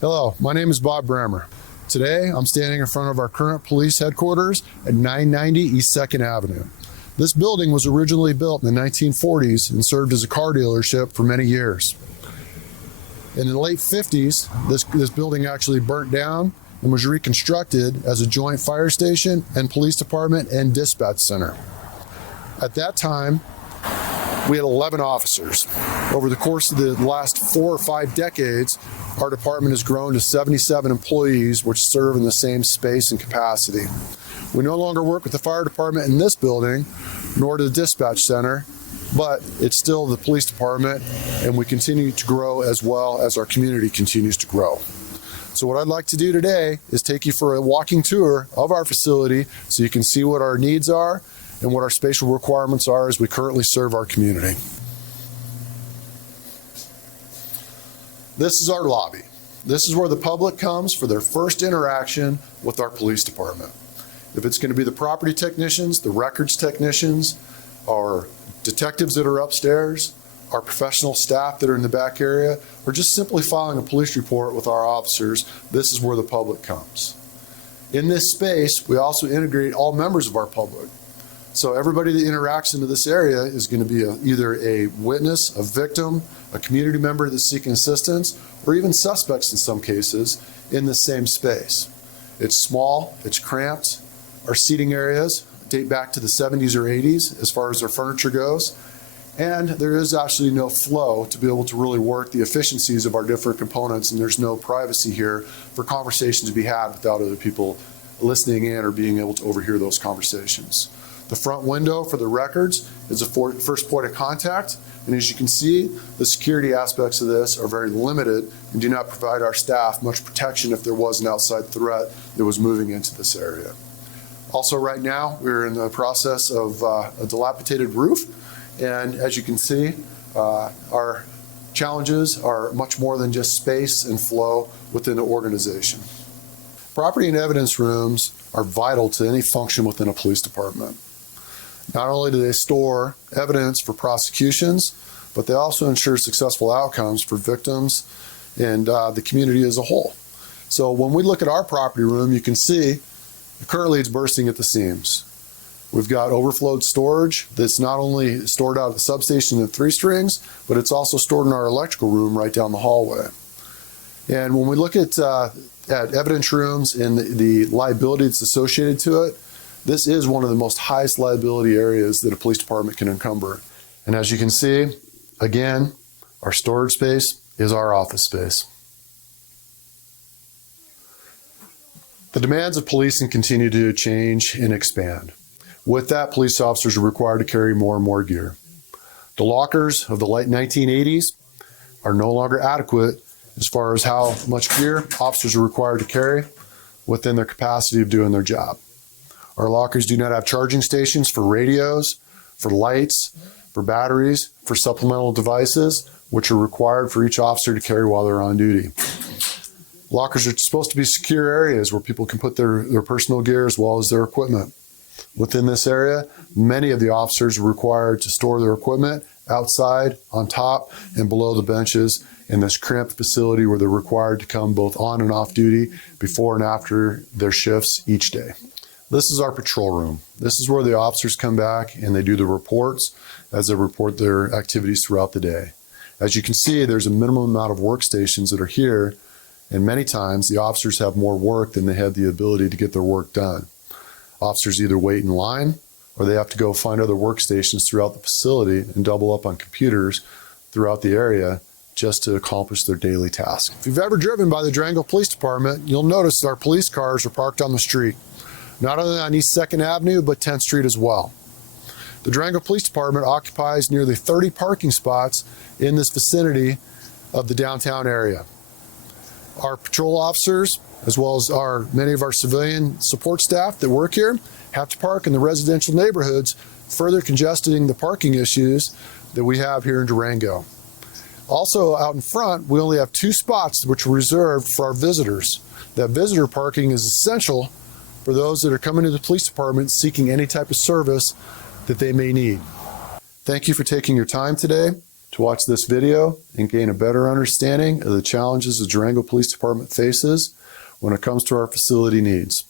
Hello, my name is Bob Brammer. Today, I'm standing in front of our current police headquarters at 990 East 2nd Avenue. This building was originally built in the 1940s and served as a car dealership for many years. In the late 50s, this building actually burnt down and was reconstructed as a joint fire station and police department and dispatch center. At that time, we had 11 officers. Over the course of the last 4 or 5 decades, our department has grown to 77 employees, which serve in the same space and capacity. We no longer work with the fire department in this building, nor the dispatch center, but it's still the police department, and we continue to grow as well as our community continues to grow. So what I'd like to do today is take you for a walking tour of our facility so you can see what our needs are and what our spatial requirements are as we currently serve our community. This is our lobby. This is where the public comes for their first interaction with our police department. If it's going to be the property technicians, the records technicians, our detectives that are upstairs, our professional staff that are in the back area, or just simply filing a police report with our officers, this is where the public comes. In this space, we also integrate all members of our public. So everybody that interacts into this area is going to be either a witness, a victim, a community member that's seeking assistance, or even suspects in some cases in the same space. It's small, it's cramped. Our seating areas date back to the 70s or 80s as far as our furniture goes. And there is actually no flow to be able to really work the efficiencies of our different components, and there's no privacy here for conversations to be had without other people listening in or being able to overhear those conversations. The front window for the records is a first point of contact, and as you can see, the security aspects of this are very limited and do not provide our staff much protection if there was an outside threat that was moving into this area. Also right now, we're in the process of a dilapidated roof, and as you can see, our challenges are much more than just space and flow within the organization. Property and evidence rooms are vital to any function within a police department. Not only do they store evidence for prosecutions, but they also ensure successful outcomes for victims and the community as a whole. So when we look at our property room, you can see currently it's bursting at the seams. We've got overflowed storage that's not only stored out at the substation in 3 strings, but it's also stored in our electrical room right down the hallway. And when we look at evidence rooms and the liability that's associated to it, this is one of the most highest liability areas that a police department can encumber. And as you can see, again, our storage space is our office space. The demands of policing continue to change and expand. With that, police officers are required to carry more and more gear. The lockers of the late 1980s are no longer adequate as far as how much gear officers are required to carry within their capacity of doing their job. Our lockers do not have charging stations for radios, for lights, for batteries, for supplemental devices, which are required for each officer to carry while they're on duty. Lockers are supposed to be secure areas where people can put their personal gear as well as their equipment. Within this area, many of the officers are required to store their equipment outside, on top, and below the benches in this cramped facility where they're required to come both on and off duty before and after their shifts each day. This is our patrol room. This is where the officers come back and they do the reports as they report their activities throughout the day. As you can see, there's a minimum amount of workstations that are here, and many times the officers have more work than they have the ability to get their work done. Officers either wait in line or they have to go find other workstations throughout the facility and double up on computers throughout the area just to accomplish their daily task. If you've ever driven by the Durango Police Department, you'll notice our police cars are parked on the street, not only on East 2nd Avenue, but 10th Street as well. The Durango Police Department occupies nearly 30 parking spots in this vicinity of the downtown area. Our patrol officers, as well as many of our civilian support staff that work here, have to park in the residential neighborhoods, further congesting the parking issues that we have here in Durango. Also out in front, we only have 2 spots which are reserved for our visitors. That visitor parking is essential for those that are coming to the police department seeking any type of service that they may need. Thank you for taking your time today. to watch this video and gain a better understanding of the challenges the Durango Police Department faces when it comes to our facility needs.